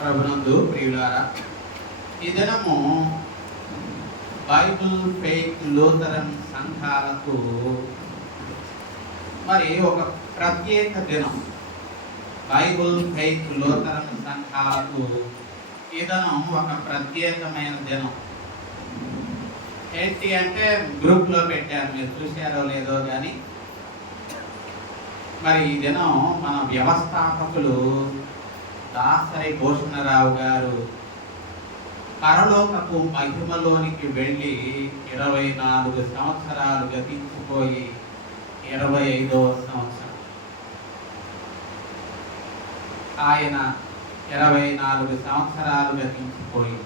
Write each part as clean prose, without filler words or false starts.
ప్రభునందు ప్రియులారా, ఈ దినము బైబిల్ ఫెయిత్ లూథరన్ సంఘాలకు మరి ఒక ప్రత్యేక దినం. బైబిల్ ఫెయిత్ లూథరన్ సంఘాలకు ఈ దినం ఒక ప్రత్యేకమైన దినం. ఏంటి అంటే గ్రూప్లో పెట్టారు, మీరు చూశారో లేదో కానీ మరి ఈ దినం మన వ్యవస్థాపకులు దాసరి భూషణరావు గారు పరలోకపు మహిమలోనికి వెళ్ళి 24 సంవత్సరాలు గతించిపోయి 25వ సంవత్సరం ఆయన 24 సంవత్సరాలు గతించిపోయి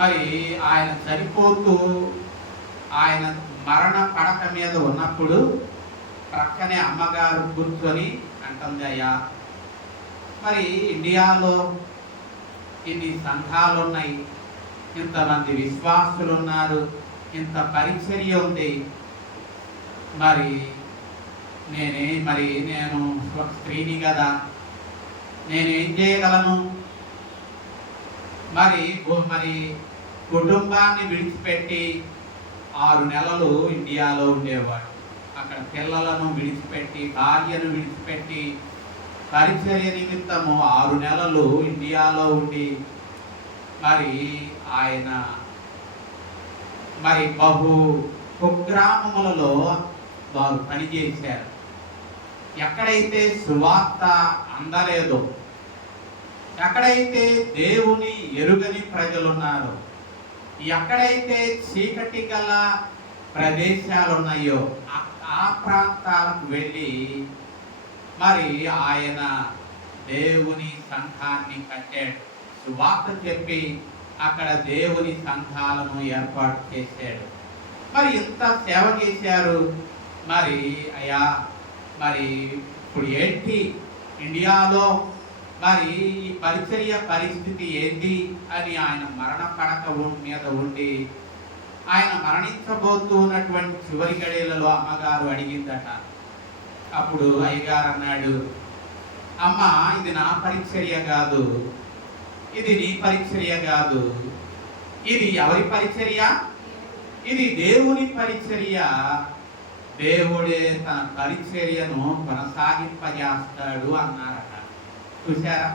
మరి ఆయన చనిపోతూ ఆయన మరణ పడక మీద ఉన్నప్పుడు ప్రక్కనే అమ్మగారు కూర్చొని అంటుంది, అయ్యా మరి ఇండియాలో ఇన్ని సంఘాలు ఉన్నాయి, ఇంతమంది విశ్వాసులు ఉన్నారు, ఇంత పరిచర్య ఉంది, మరి నేను ఒక స్త్రీని కదా, నేనేం చేయగలను? మరి కుటుంబాన్ని విడిచిపెట్టి 6 నెలలు ఇండియాలో ఉండేవాడు. అక్కడ పిల్లలను విడిచిపెట్టి, భార్యను విడిచిపెట్టి పరిచర్య నిమిత్తము 6 నెలలు ఇండియాలో ఉండి మరి ఆయన బహు కుగ్రామములలో వారు పనిచేశారు. ఎక్కడైతే సువార్త అందలేదో, ఎక్కడైతే దేవుని ఎరుగని ప్రజలున్నారో, ఎక్కడైతే చీకటి గల ప్రదేశాలు ఉన్నాయో ఆ ప్రాంతాలకు వెళ్ళి మరి ఆయన దేవుని సంఘాన్ని కట్టాడు. సువార్త చెప్పి అక్కడ దేవుని సంఘాలను ఏర్పాటు చేశాడు. మరి ఇంత సేవ చేశారు. మరి అయ్యా మరి ఇప్పుడు ఏంటి ఇండియాలో మరి ఈ పరిచర్య పరిస్థితి ఏంటి అని ఆయన మరణ పడక మీద ఉండి ఆయన మరణించబోతున్నటువంటి చివరి గడియలలో అమ్మగారు అడిగిందట. అప్పుడు అయ్యగారు అన్నాడు, అమ్మ, ఇది నా పరిచర్య కాదు, ఇది నీ పరిచర్య కాదు, ఇది ఎవరి పరిచర్య? ఇది దేవుని పరిచర్య. దేవుడే తన పరిచర్యను కొనసాగింపజేస్తాడు అన్నారట. చూశారా?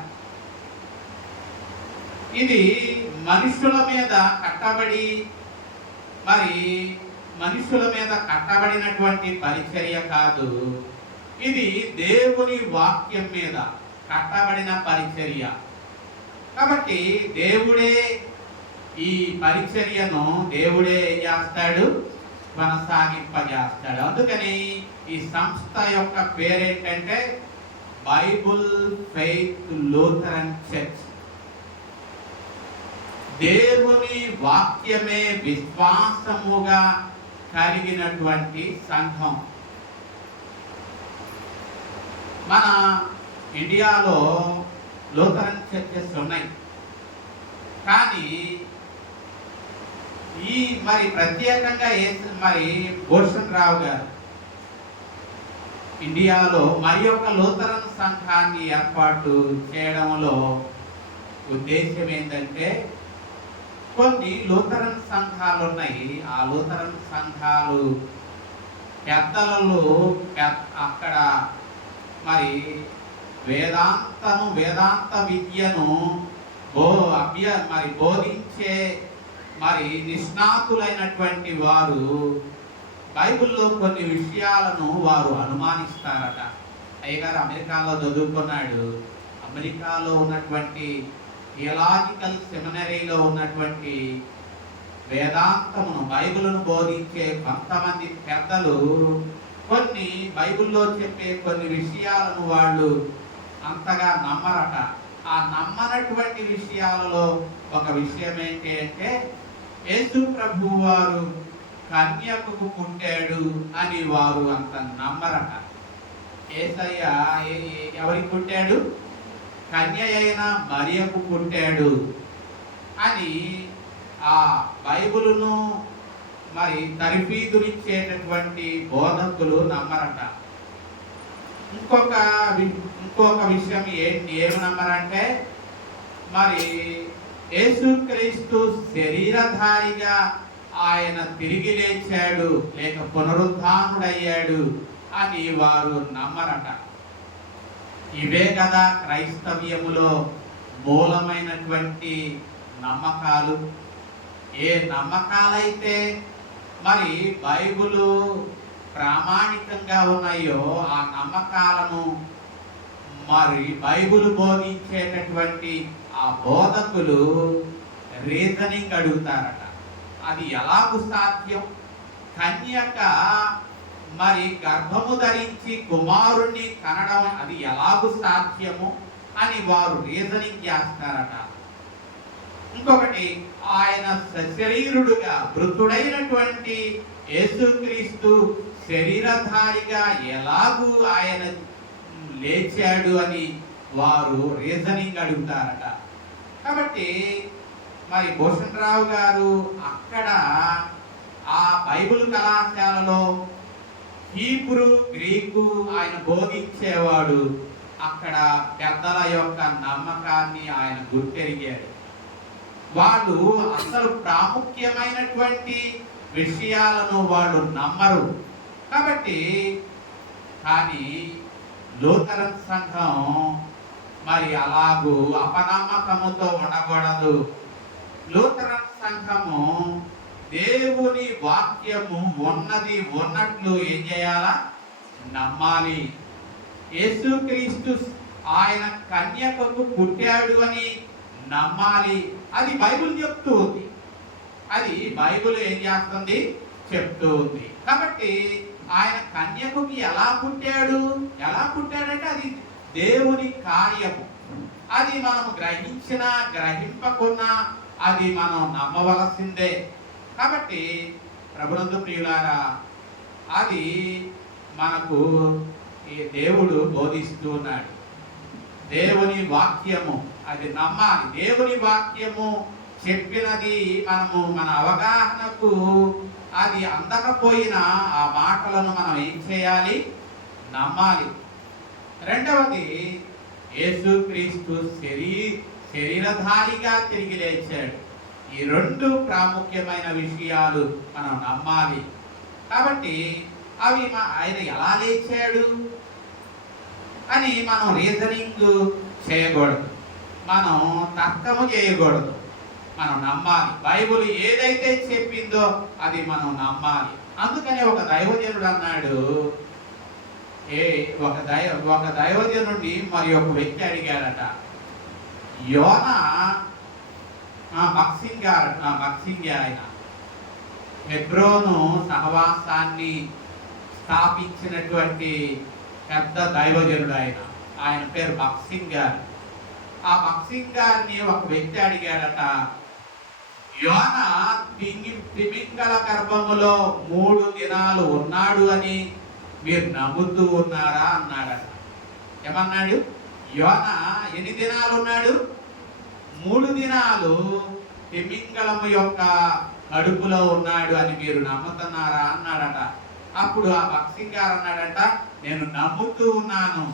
ఇది మనుషుల మీద కట్టబడినటువంటి పరిచర్య కాదు, ఇది దేవుని వాక్యం మీద కట్టబడిన పరిచర్య. కాబట్టి దేవుడే ఈ పరిచర్యను దేవుడే ఏం చేస్తాడు? కొనసాగింపజేస్తాడు. అందుకని ఈ సంస్థ యొక్క పేరేంటంటే బైబిల్ ఫెయిత్ లూథరన్ చర్చ్. దేవుని వాక్యమే విశ్వాసముగా కలిగినటువంటి సంఘం. మన ఇండియాలో లూథరన్ చర్చెస్ ఉన్నాయి, కానీ ఈ మరి ప్రత్యేకంగా భూషణరావు గారు ఇండియాలో మరి ఒక లూథరన్ సంఘాన్ని ఏర్పాటు చేయడంలో ఉద్దేశం ఏంటంటే, కొన్ని లూథరన్ సంఘాలు ఉన్నాయి. ఆ లూథరన్ సంఘాలు పెద్దలలో అక్కడ మరి వేదాంత విద్యను బోధించే నిష్ణాతులైనటువంటి వారు బైబిల్లో కొన్ని విషయాలను వారు అనుమానిస్తారట. అయ్యగారు అమెరికాలో చదువుకున్నాడు. అమెరికాలో ఉన్నటువంటి థియలాజికల్ సెమినరీలో ఉన్నటువంటి వేదాంతమును బైబిల్ను బోధించే కొంతమంది పెద్దలు కొన్ని బైబిల్లో చెప్పే కొన్ని విషయాలను వాళ్ళు అంతగా నమ్మరట. ఆ నమ్మనటువంటి విషయాలలో ఒక విషయం ఏంటి అంటే, యేసు ప్రభువు వారు కన్యకు పుట్టాడు అని వారు అంత నమ్మరట. యేసయ్య ఎవరికి పుట్టాడు? కన్య అయిన మరియకు పుట్టాడు అని ఆ బైబిలును తరిఫీదునిచ్చేటటువంటి బోధకులు నమ్మరట. ఇంకొక ఇంకొక విషయం ఏమి నమ్మరంటే, మరి యేసుక్రీస్తు శరీరధారిగా ఆయన తిరిగి లేచాడు లేక పునరుద్ధానుడయ్యాడు అని వారు నమ్మరట. ఇవే కదా క్రైస్తవ్యములో మూలమైనటువంటి నమ్మకాలు. ఏ నమ్మకాలైతే మరి బైబిలు ప్రామాణికంగా ఉన్నాయో ఆ నమ్మకాలను మరి బైబిల్ బోధించేటటువంటి ఆ బోధకులు రీజనింగ్ అడుగుతారట. అది ఎలాగూ సాధ్యం? కన్యక మరి గర్భము ధరించి కుమారుణ్ణి కనడం అది ఎలాగూ సాధ్యము అని వారు రీజనింగ్ చేస్తారట. ఇంకొకటి, ఆయన సశరీరుడుగా మృతుడైనటువంటి యేసుక్రీస్తు శరీరధారిగా ఎలాగూ ఆయన లేచాడు అని వారు రీజనింగ్ అడుగుతారట. కాబట్టి మరి భూషణ్ రావు గారు అక్కడ ఆ బైబిల్ కళాశాలలో హీబ్రూ గ్రీకు ఆయన బోధించేవాడు. అక్కడ పెద్దల యొక్క నమ్మకాన్ని ఆయన గుర్తెరిగాడు. వాళ్ళు అసలు ప్రాముఖ్యమైనటువంటి విషయాలను వాళ్ళు నమ్మరు. కాబట్టి కానీ లూథరన్ సంఘం మరి అలాగూ అపనమ్మకముతో ఉండకూడదు. లూథరన్ సంఘము దేవుని వాక్యము ఉన్నది ఉన్నట్లు ఏం చేయాలా? నమ్మాలి. యేసుక్రీస్తు ఆయన కన్యకకు పుట్టాడు అని నమ్మాలి. అది బైబిల్ చెప్తూ ఉంది. అది బైబిల్ ఏం చేస్తుంది? చెప్తూ ఉంది. కాబట్టి ఆయన కన్యకకి ఎలా పుట్టాడంటే అది దేవుని కార్యము. అది మనం గ్రహించినా గ్రహింపకున్నా అది మనం నమ్మవలసిందే. కాబట్టి ప్రభునందు ప్రియులారా, అది మనకు ఈ దేవుడు బోధిస్తూ ఉన్నాడు. దేవుని వాక్యము అది నమ్మాలి. దేవుని వాక్యము చెప్పినది మనము మన అవగాహనకు అది అందకపోయినా ఆ మాటలను మనం ఏం చేయాలి? నమ్మాలి. రెండవది, యేసుక్రీస్తు శరీరధారిగా తిరిగి లేచాడు. ఈ రెండు ప్రాముఖ్యమైన విషయాలు మనం నమ్మాలి. కాబట్టి అవి ఆయన ఎలా లేచాడు అని మనం రీజనింగ్ చేయకూడదు, మనం తర్కము చేయకూడదు, మనం నమ్మాలి. బైబిల్ ఏదైతే చెప్పిందో అది మనం నమ్మాలి. అందుకని ఒక దైవజనుడు అన్నాడు, ఒక దైవజనుడి మరి ఒక వ్యక్తి అడిగాడట, యోనా బక్సింగ్ ఆయన హెబ్రోను సహవాసాన్ని స్థాపించినటువంటి పెద్ద దైవజనుడు ఆయన పేరు బక్సింగ్ గారు. ఆ బక్సింగ్ గారిని ఒక వ్యక్తి అడిగాడట, యోనా తిమింగల గర్భములో 3 దినాలు ఉన్నాడు అని మీరు నమ్ముతూ ఉన్నారా అన్నాడట. ఏమన్నాడు? యోనా ఎన్ని దినాలు ఉన్నాడు? 3 దినాలు తిమింగళము యొక్క కడుపులో ఉన్నాడు అని మీరు నమ్ముతున్నారా అన్నాడట. అప్పుడు ఆ బక్సింగ్ గారు అన్నాడట, నేను నమ్ముతూ ఉన్నాను.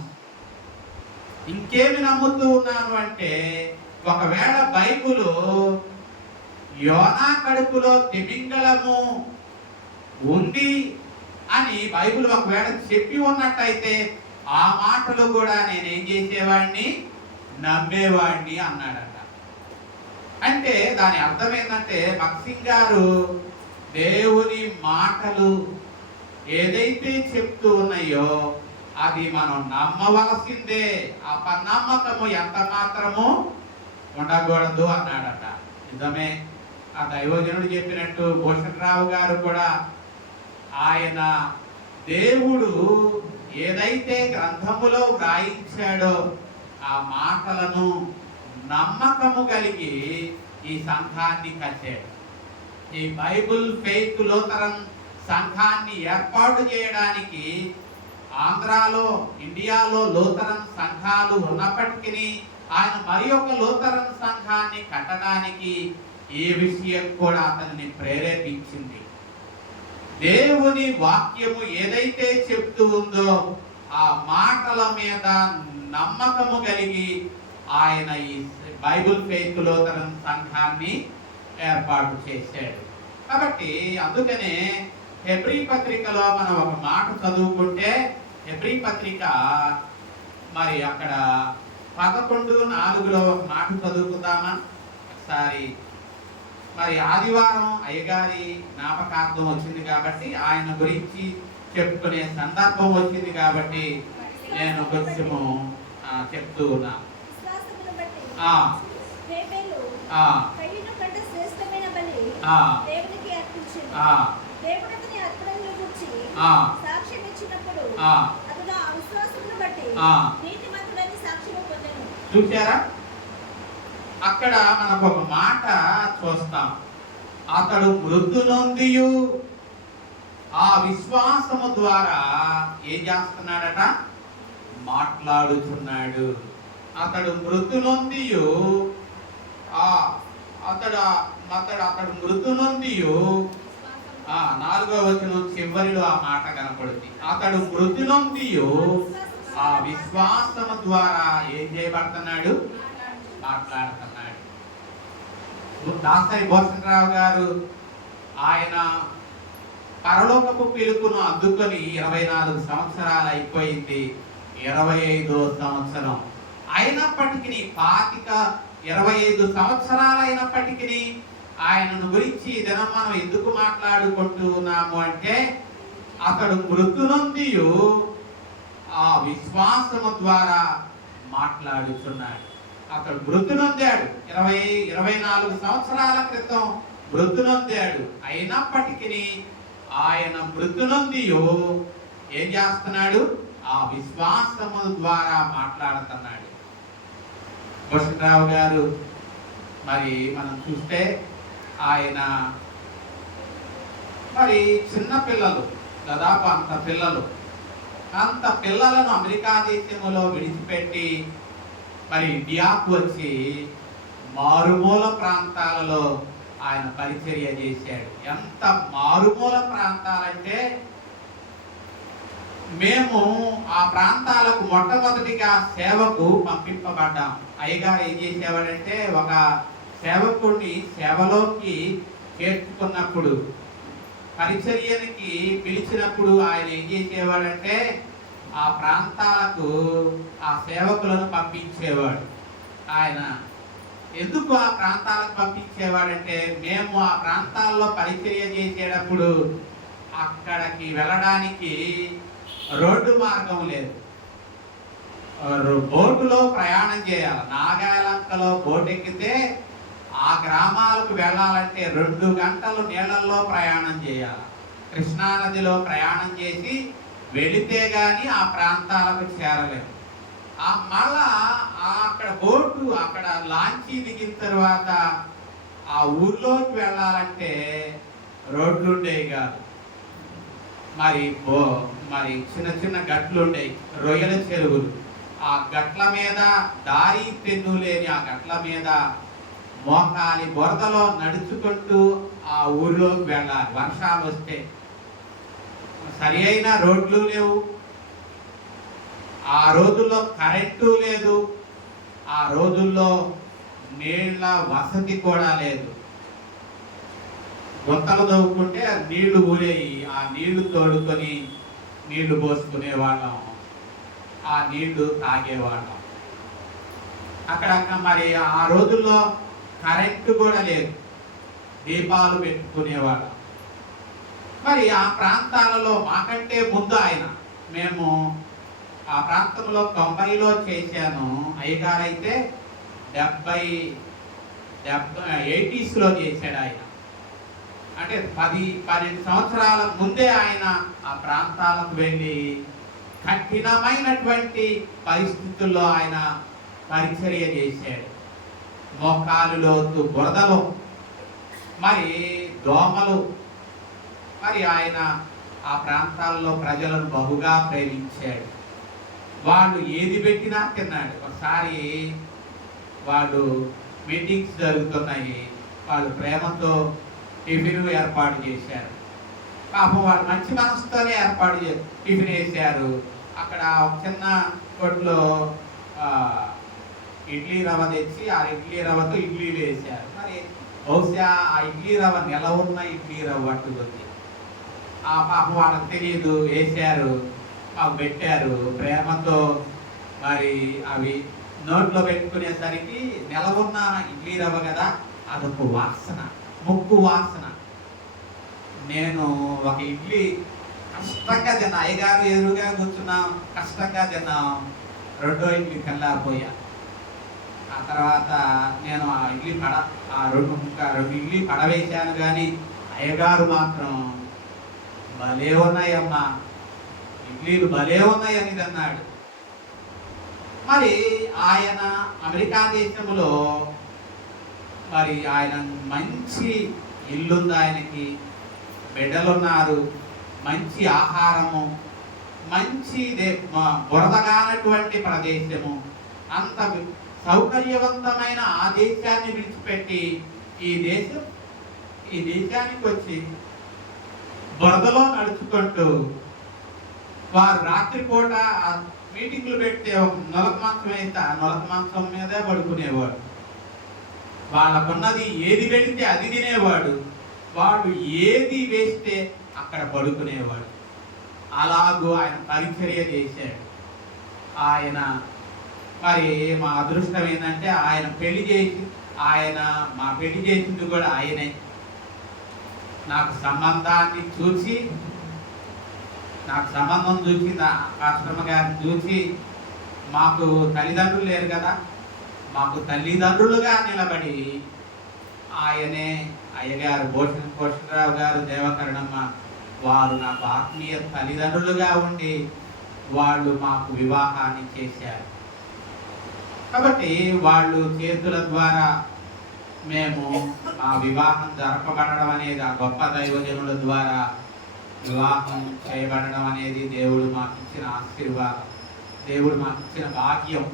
ఇంకేమి నమ్ముతూ ఉన్నాను అంటే, ఒకవేళ బైబిలు యోనా కడుపులో తిమింగళము ఉంది అని బైబిల్ ఒకవేళ చెప్పి ఉన్నట్టయితే ఆ మాటలు కూడా నేనేం చేసేవాడిని? నమ్మేవాడిని అన్నాడట. అంటే దాని అర్థం ఏంటంటే, బక్సింగ్ గారు దేవుని మాటలు ఏదైతే చెప్తూ ఉన్నాయో అది మనం నమ్మవలసిందే, అపనమ్మకము ఎంత మాత్రము ఉండకూడదు అన్నాడట. నిజమే, ఆ దైవజనుడు చెప్పినట్టు భూషణ్ రావు గారు కూడా ఆయన దేవుడు ఏదైతే గ్రంథములో వ్రాయించాడో ఆ మాటలను నమ్మకము కలిగి ఈ సంఘాన్ని కట్టాడు. ఈ బైబిల్ ఫెయిత్ లూథరన్ సంఘాన్ని ఏర్పాటు చేయడానికి ఆంధ్రాలో, ఇండియాలో లూథరన్ సంఘాలు ఉన్నప్పటికీ ఆయన మరి ఒక లూథరన్ సంఘాన్ని కట్టడానికి ఈ విషయం కూడా అతన్ని ప్రేరేపించింది. దేవుని వాక్యము ఏదైతే చెప్తూ ఉందో ఆ మాటల మీద నమ్మకము కలిగి ఆయన ఈ బైబిల్ ఫెయిత్ లూథరన్ సంఘాన్ని ఏర్పాటు చేశాడు. కాబట్టి అందుకనే హెబ్రీ పత్రికలో మనం ఒక మాట చదువుకుంటే, హెబ్రీ పత్రిక మరి అక్కడ 11:4 ఒక మాట చదువుకుందామా ఒకసారి. మరి ఆదివారం అయ్యగారి జ్ఞాపకార్థం వచ్చింది కాబట్టి, ఆయన గురించి చెప్పుకునే సందర్భం వచ్చింది కాబట్టి నేను కొంచెము చెప్తూ ఉన్నా. చూసారా, అక్కడ మనకు ఒక మాట చూస్తాం. అతడు మృతి నొందియు ఆ విశ్వాసము ద్వారా ఏం చేస్తున్నాడట? మాట్లాడుతున్నాడు. అతడు మృతి నొందియు అతడు మృతి నొందియు 4వ వచనం చివరిలో ఆ మాట కనపడుతుంది. అతడు మృతి నొందియు ఆ విశ్వాసము ద్వారా ఏం చేయబడుతున్నాడు? మాట్లాడుతున్నాడు. దాసరి భూషణరావు గారు ఆయన పరలోకపు పిలుపును అందుకొని 24 సంవత్సరాలు అయిపోయింది. 25వ సంవత్సరం అయినప్పటికీ 25 సంవత్సరాలు అయినప్పటికీ ఆయనను గురించి దినం మనం ఎందుకు మాట్లాడుకుంటూ ఉన్నాము అంటే, అతడు మృతి నొందియు ఆ విశ్వాసము ద్వారా మాట్లాడుతున్నాడు. అతడు మృతి నొందాడు. 24 సంవత్సరాల క్రితం మృతి నొందాడు. అయినప్పటికీ ఆయన మృతి నొందియు ఏం చేస్తున్నాడు? ఆ విశ్వాసము ద్వారా మాట్లాడుతున్నాడు. భూషణరావు గారు మరి మనం చూస్తే ఆయన మరి చిన్న పిల్లలు, దాదాపు అంత పిల్లలను అమెరికా దేశంలో విడిచిపెట్టి మరి ఇండియాకు వచ్చి మారుమూల ప్రాంతాలలో ఆయన పరిచర్య చేశాడు. ఎంత మారుమూల ప్రాంతాలంటే, మేము ఆ ప్రాంతాలకు మొట్టమొదటిగా సేవకు పంపింపబడ్డాం. అయ్యగారు ఏం చేసేవాడంటే, ఒక సేవకుడిని సేవలోకి చేర్చుకున్నప్పుడు, పరిచర్యనికి పిలిచినప్పుడు ఆయన ఏం చేసేవాడంటే, ఆ ప్రాంతాలకు ఆ సేవకులను పంపించేవాడు. ఆయన ఎందుకు ఆ ప్రాంతాలకు పంపించేవాడంటే, మేము ఆ ప్రాంతాల్లో పరిచర్య చేసేటప్పుడు అక్కడికి వెళ్ళడానికి రోడ్డు మార్గం లేదు, బోటులో ప్రయాణం చేయాలి. నాగాలంకలో బోట్ ఎక్కితే ఆ గ్రామాలకు వెళ్ళాలంటే 2 గంటలు నీళ్ళల్లో ప్రయాణం చేయాలి. కృష్ణానదిలో ప్రయాణం చేసి వెళితే గాని ఆ ప్రాంతాలకు చేరలేము. మళ్ళా అక్కడ బోటు, అక్కడ లాంచీ దిగిన తర్వాత ఆ ఊర్లోకి వెళ్ళాలంటే రోడ్లు ఉండేవి కాదు. మరి చిన్న చిన్న గట్లు ఉండేవి, రొయ్యల చెరువులు. ఆ గట్ల మీద దారి తెన్ను లేని ఆ గట్ల మీద మోకాలి బురదలో నడుచుకుంటూ ఆ ఊరిలోకి వెళ్ళాలి. వర్షాలు వస్తే సరి అయిన రోడ్లు లేవు. ఆ రోజుల్లో కరెంటు లేదు. ఆ రోజుల్లో నీళ్ళ వసతి కూడా లేదు. గుంతలు తవ్వుకుంటే నీళ్లు ఊరేయి, ఆ నీళ్లు తోడుకొని నీళ్లు పోసుకునేవాళ్ళం, ఆ నీళ్లు తాగేవాళ్ళం. అక్కడ మరి ఆ రోజుల్లో కరెంటు కూడా లేదు, దీపాలు పెట్టుకునేవాళ్ళం. మరి ఆ ప్రాంతాలలో మాకంటే ముందు మేము ఆ ప్రాంతంలో 90లో చేశాను. అయ్యగారైతే 80s చేశాడు ఆయన. అంటే 10-12 సంవత్సరాల ముందే ఆయన ఆ ప్రాంతాలకు వెళ్ళి కఠినమైనటువంటి పరిస్థితుల్లో ఆయన పరిచర్య చేశాడు. మోకాలు లోతు బురదలు, మరి దోమలు. మరి ఆయన ఆ ప్రాంతాల్లో ప్రజలను బహుగా ప్రేమించాడు. వాళ్ళు ఏది పెట్టినా తిన్నాడు. ఒకసారి వాళ్ళు మీటింగ్స్ జరుగుతున్నాయి, వాళ్ళు ప్రేమతో టిఫిన్ ఏర్పాటు చేశారు. పాపం వాళ్ళు మంచి మనసుతోనే టిఫిన్ వేశారు. అక్కడ ఒక చిన్న కొట్లో ఆ, ఇడ్లీ రవ్వ తెచ్చి ఆ ఇడ్లీ రవ్వతో ఇడ్లీలు వేశారు. మరి బహుశా ఆ ఇడ్లీ రవ్వ నెల ఉన్న ఇడ్లీ రవ్వ అట్టుకుంది. ఆ పాప వాళ్ళకి తెలియదు, వేశారు, మాకు పెట్టారు ప్రేమతో. మరి అవి నోట్లో పెట్టుకునేసరికి నెల ఉన్న ఇడ్లీ రవ్వ కదా, అదొక వాసన, ముక్కు వాసన. నేను ఒక ఇడ్లీ కష్టంగా తిన్నా, అయ్యగారు ఎదురుగా కూర్చున్నాం, కష్టంగా తిన్నాం. రెండో ఇడ్లీ కల్లాపోయా. ఆ తర్వాత నేను ఆ ఇడ్లీ ఇంకా రెండు ఇడ్లీ పడవేశాను, కానీ అయ్యగారు మాత్రం భలే ఉన్నాయమ్మా, ఇడ్లీలు భలే ఉన్నాయని అన్నాడు. మరి ఆయన అమెరికా దేశంలో మరి ఆయన మంచి ఇల్లుంది, ఆయనకి బిడ్డలున్నారు, మంచి ఆహారము, మంచి బురదగానటువంటి ప్రదేశము, అంత సౌకర్యవంతమైన ఆ దేశాన్ని విడిచిపెట్టి ఈ దేశానికి వచ్చి బురదలో నడుచుకుంటూ వారు రాత్రిపూట మీటింగ్లు పెడితే నొలక మంచం అయితే ఆ నొలక మంచం మీదే పడుకునేవాడు. వాళ్ళకున్నది ఏది పెడితే అది తినేవాడు, వాడు ఏది వేస్తే అక్కడ పడుకునేవాడు. అలాగూ ఆయన పరిచర్య చేశాడు. ఆయన మరి మా అదృష్టం ఏంటంటే మా పెళ్లి చేసింది కూడా ఆయనే. నాకు సంబంధం చూసి ఆశ్రమ గారిని చూసి, మాకు తల్లిదండ్రులు లేరు కదా, మాకు తల్లిదండ్రులుగా నిలబడి ఆయనే అయ్యగారు భూషణరావు గారు, దేవకరణమ్మ, వారు నాకు ఆత్మీయ తల్లిదండ్రులుగా ఉండి వాళ్ళు మాకు వివాహాన్ని చేశారు. కాబట్టి వాళ్ళు చేతుల ద్వారా మేము మా వివాహం జరపబడడం అనేది, ఆ గొప్ప దైవజనుల ద్వారా వివాహం చేయబడడం అనేది దేవుడు మాకు ఇచ్చిన ఆశీర్వాదం, దేవుడు మాకు ఇచ్చిన భాగ్యం.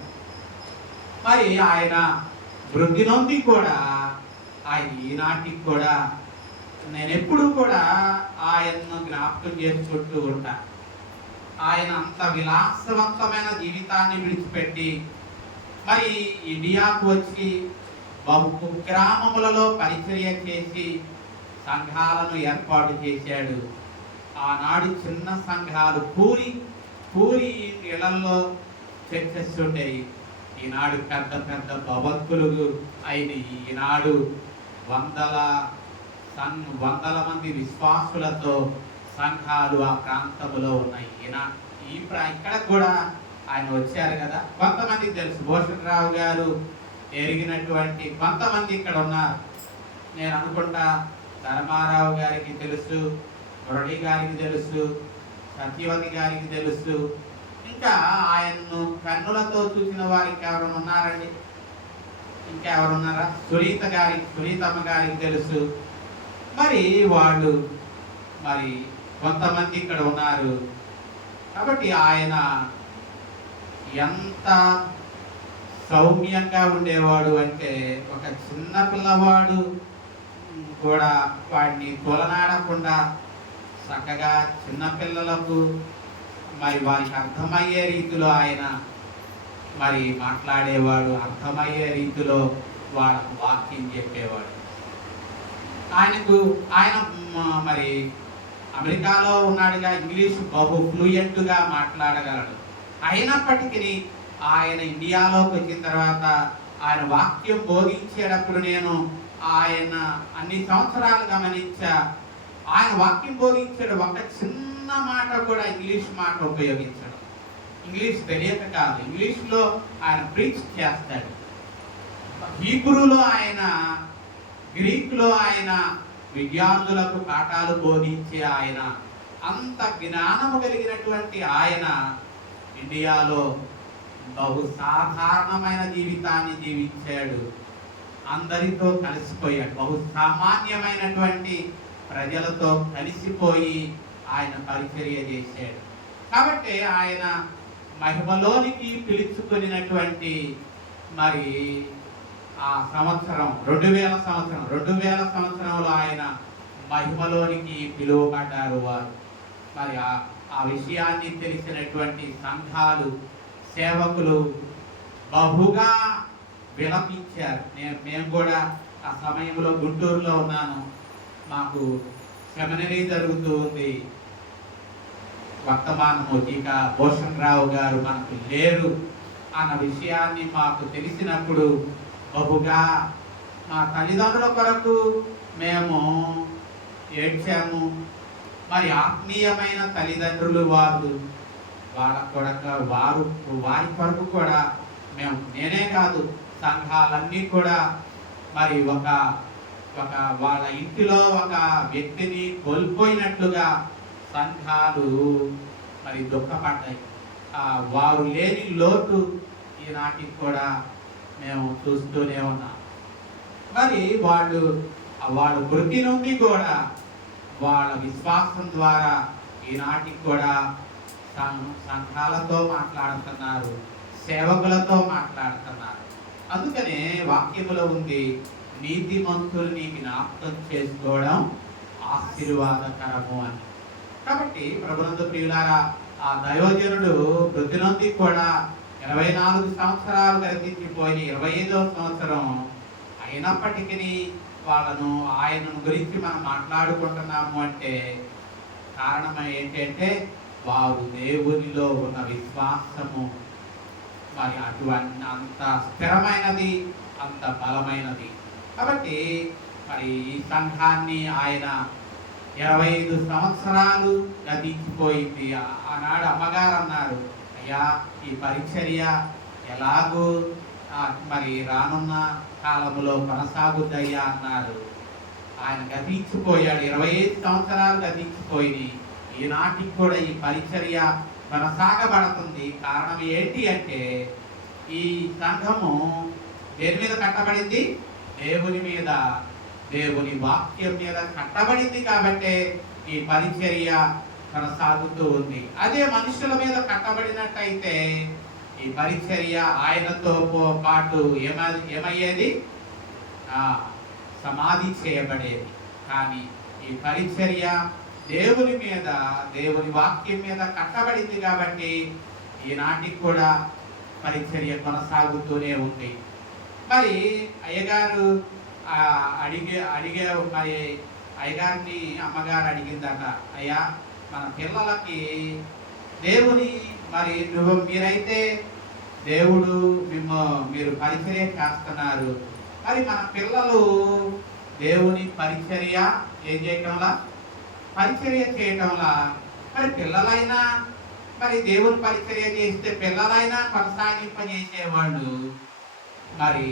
మరి ఆయన వృద్ధి నొంది కూడా ఆయన ఈనాటికి కూడా నేను ఎప్పుడూ కూడా ఆయన్ను జ్ఞాపకం చేసుకుంటూ ఉంటా. ఆయన అంత విలాసవంతమైన జీవితాన్ని విడిచిపెట్టి మరి ఇండియాకు వచ్చి బహు గ్రామములలో పరిచర్య చేసి సంఘాలను ఏర్పాటు చేశాడు. ఆనాడు చిన్న సంఘాలు పూరి ఇళ్లలో చర్చస్ ఉండేవి. ఈనాడు పెద్ద పెద్ద భవంతులు అయిన ఈనాడు వందల మంది విశ్వాసులతో సంఘాలు ఆ ప్రాంతంలో ఉన్నాయి. ఇక్కడ కూడా ఆయన వచ్చారు కదా, కొంతమందికి తెలుసు. భూషణరావు గారు ఎరిగినటువంటి కొంతమంది ఇక్కడ ఉన్నారు. నేను అనుకుంటా ధర్మారావు గారికి తెలుసు, మురళి గారికి తెలుసు, సత్యవతి గారికి తెలుసు. ఇంకా ఆయన్ను కన్నులతో చూసిన వారికి ఎవరు ఉన్నారండి? ఇంకా ఎవరున్నారా? సునీతమ్మ గారికి తెలుసు. మరి వాళ్ళు కొంతమంది ఇక్కడ ఉన్నారు. కాబట్టి ఆయన ఎంత సౌమ్యంగా ఉండేవాడు అంటే, ఒక చిన్న పిల్లవాడు కూడా వాడిని తోలనాడకుండా చక్కగా చిన్నపిల్లలకు మరి వారికి అర్థమయ్యే రీతిలో ఆయన మరి మాట్లాడేవాడు, అర్థమయ్యే రీతిలో వాళ్ళకు వాక్యం చెప్పేవాడు. ఆయన మరి అమెరికాలో ఉన్నాడుగా, ఇంగ్లీష్ బహు ఫ్లూయెంట్గా మాట్లాడగలడు. అయినప్పటికీ ఆయన ఇండియాలోకి వచ్చిన తర్వాత ఆయన వాక్యం బోధించేటప్పుడు నేను ఆయన అన్ని సంవత్సరాలు గమనించా. ఆయన వాక్యం బోధించాడు, ఒక చిన్న మాట కూడా ఇంగ్లీష్ మాట ఉపయోగించడం. ఇంగ్లీష్ తెలియక కాదు, ఇంగ్లీష్లో ఆయన ప్రీచ్ చేస్తాడు. హీబ్రూలో ఆయన, గ్రీకులో ఆయన విద్యార్థులకు పాఠాలు బోధించే ఆయన, అంత జ్ఞానము కలిగినటువంటి ఆయన ఇండియాలో బహు సాధారణమైన జీవితాన్ని జీవించాడు. అందరితో కలిసిపోయాడు, బహు సామాన్యమైనటువంటి ప్రజలతో కలిసిపోయి ఆయన పరిచర్య చేశాడు. కాబట్టి ఆయన మహిమలోనికి పిలుచుకున్నటువంటి మరి ఆ సంవత్సరం 2000 సంవత్సరంలో ఆయన మహిమలోనికి పిలువబడ్డారు వారు. మరి ఆ విషయాన్ని తెలిసినటువంటి సంఘాలు, సేవకులు బహుగా విలపించారు. మేము కూడా ఆ సమయంలో గుంటూరులో ఉన్నాను. మాకు సెమినరీ జరుగుతూ ఉంది. వర్తమానము టీకా భూషణ్ రావు గారు మనకు లేరు అన్న విషయాన్ని మాకు తెలిసినప్పుడు బహుగా మా తల్లిదండ్రుల కొరకు మేము ఏడ్చాము. మరి ఆత్మీయమైన తల్లిదండ్రులు వాళ్ళ కొరకు వారి కొరకు కూడా నేనే కాదు, సంఘాలన్నీ కూడా మరి ఒక వాళ్ళ ఇంటిలో ఒక వ్యక్తిని కోల్పోయినట్లుగా సంఘాలు మరి దుఃఖపడ్డాయి. వారు లేని లోటు ఈనాటికి కూడా మేము చూస్తూనే ఉన్నాం. మరి వాళ్ళ వృత్తి నుండి కూడా వాళ్ళ విశ్వాసం ద్వారా ఈనాటికి కూడా సంఘాలతో మాట్లాడుతున్నారు, సేవకులతో మాట్లాడుతున్నారు. అందుకనే వాక్యములో ఉంది, నీతిమంతుల్ని జ్ఞాపకం చేసుకోవడం ఆశీర్వాదకరము అని. కాబట్టి ప్రభునందు ప్రియులారా, ఆ దైవజనుడు వృద్ధి నుండి కూడా 24 సంవత్సరాలు గతించిపోయి 25వ సంవత్సరం అయినప్పటికీ ఆయనను గురించి మనం మాట్లాడుకుంటున్నాము అంటే కారణం ఏంటంటే వారు దేవునిలో ఉన్న విశ్వాసము మరి అటువంటి అంత స్థిరమైనది, అంత బలమైనది. కాబట్టి మరి ఈ సంఘాన్ని ఆయన 25 సంవత్సరాలు గతించిపోయింది. ఆనాడు అమ్మగారు అన్నారు, అయ్యా ఈ పరిచర్య ఎలాగూ మరి రానున్న కాలంలో కొనసాగుద్దయ్యా అన్నారు. ఆయన గతించిపోయాడు. 25 సంవత్సరాలు గతించిపోయి ఈనాటికి కూడా ఈ పరిచర్య కొనసాగబడుతుంది. కారణం ఏంటి అంటే ఈ సంఘము దేని మీద కట్టబడింది? దేవుని మీద, దేవుని వాక్యం మీద కట్టబడింది. కాబట్టి ఈ పరిచర్య కొనసాగుతూ ఉంది. అదే మనుషుల మీద కట్టబడినట్టయితే ఈ పరిచర్య ఆయనతో పాటు ఏమయ్యేది? సమాధి చేయబడేది. కానీ ఈ పరిచర్య దేవుని మీద, దేవుని వాక్యం మీద కట్టబడింది కాబట్టి ఈనాటికి కూడా పరిచర్య కొనసాగుతూనే ఉంది. మరి అయ్యగారు అడిగే మరి అయ్యగారిని అమ్మగారు అడిగిందట, అయ్యా మన పిల్లలకి దేవుని మరి మీరైతే దేవుడు మీరు పరిచర్య చేస్తున్నారు, మరి మన పిల్లలు దేవుని పరిచర్య ఏం చేయటంలా? పరిచర్య చేయటంలా. మరి పిల్లలైనా మరి దేవుని పరిచర్య చేస్తే పిల్లలైనా కొనసాగింపజేసేవాళ్ళు, మరి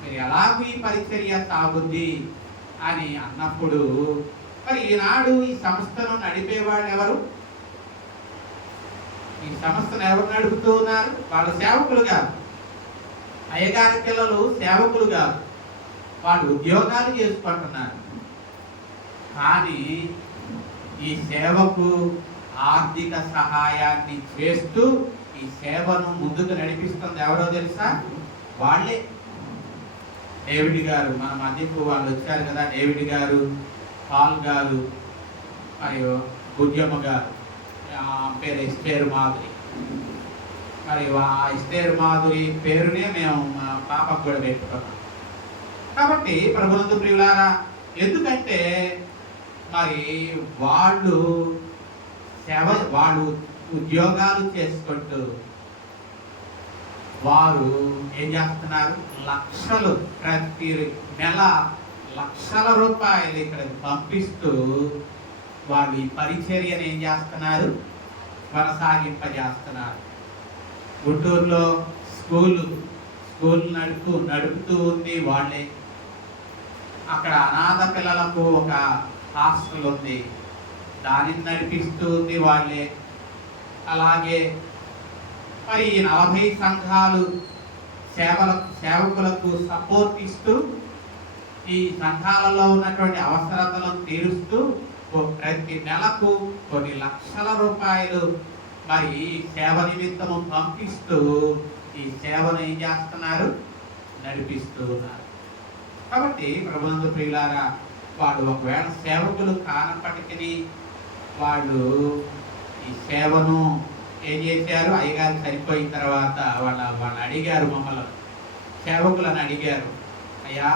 మీరు ఎలాగూ ఈ పరిచర్య సాగుద్ది అని అన్నప్పుడు మరి ఈనాడు ఈ సంస్థను నడిపేవాళ్ళు ఎవరు? ఈ సంస్థను ఎవరు నడుపుతూ ఉన్నారు? వాళ్ళు సేవకులు కాదు. అయ్యగారి పిల్లలు సేవకులు కాదు, వాళ్ళు ఉద్యోగాలు చేసుకుంటున్నారు. కానీ ఈ సేవకు ఆర్థిక సహాయాన్ని చేస్తూ ఈ సేవను ముందుకు నడిపిస్తుంది ఎవరో తెలుసా? వాళ్ళే. డేవిడ్ గారు, మన మధ్యకు వాళ్ళు వచ్చారు కదా, డేవిడ్ గారు, పాల్ గారు, మరియు బుద్యమ్మ గారు, పేరు ఎస్తేరు మాధురి. మరి ఆ ఎస్తేరు మాధురి పేరునే మేము మా పాపకు కూడా పెట్టుకున్నాం. కాబట్టి ప్రభునందు ప్రియులారా, ఎందుకంటే మరి వాళ్ళు ఉద్యోగాలు చేసుకుంటూ వారు ఏం చేస్తున్నారు? లక్షలు, ప్రతి నెల లక్షల రూపాయలు ఇక్కడికి పంపిస్తూ వాళ్ళు ఈ పరిచర్యను ఏం చేస్తున్నారు? కొనసాగింపజేస్తున్నారు. గుంటూరులో స్కూల్ నడుపుతూ ఉంది వాళ్ళే. అక్కడ అనాథ పిల్లలకు ఒక హాస్టల్ ఉంది, దానిని నడిపిస్తూ ఉంది వాళ్ళే. అలాగే మరి 40 సంఘాలు సేవకులకు సపోర్ట్ ఇస్తూ ఈ సంఘాలలో ఉన్నటువంటి అవసరతలను తీరుస్తూ ప్రతి నెలకు కొన్ని లక్షల రూపాయలు మరి సేవ నిమిత్తము పంపిస్తూ ఈ సేవను ఏం చేస్తున్నారు? నడిపిస్తూ ఉన్నారు. కాబట్టి ప్రభునందు ప్రియులారా, వాళ్ళు ఒకవేళ సేవకులు కానప్పటికీ వాళ్ళు ఈ సేవను ఏం చేశారు? అయ్యగారు చనిపోయిన తర్వాత వాళ్ళు అడిగారు, మమ్మల్ని సేవకులను అడిగారు, అయ్యా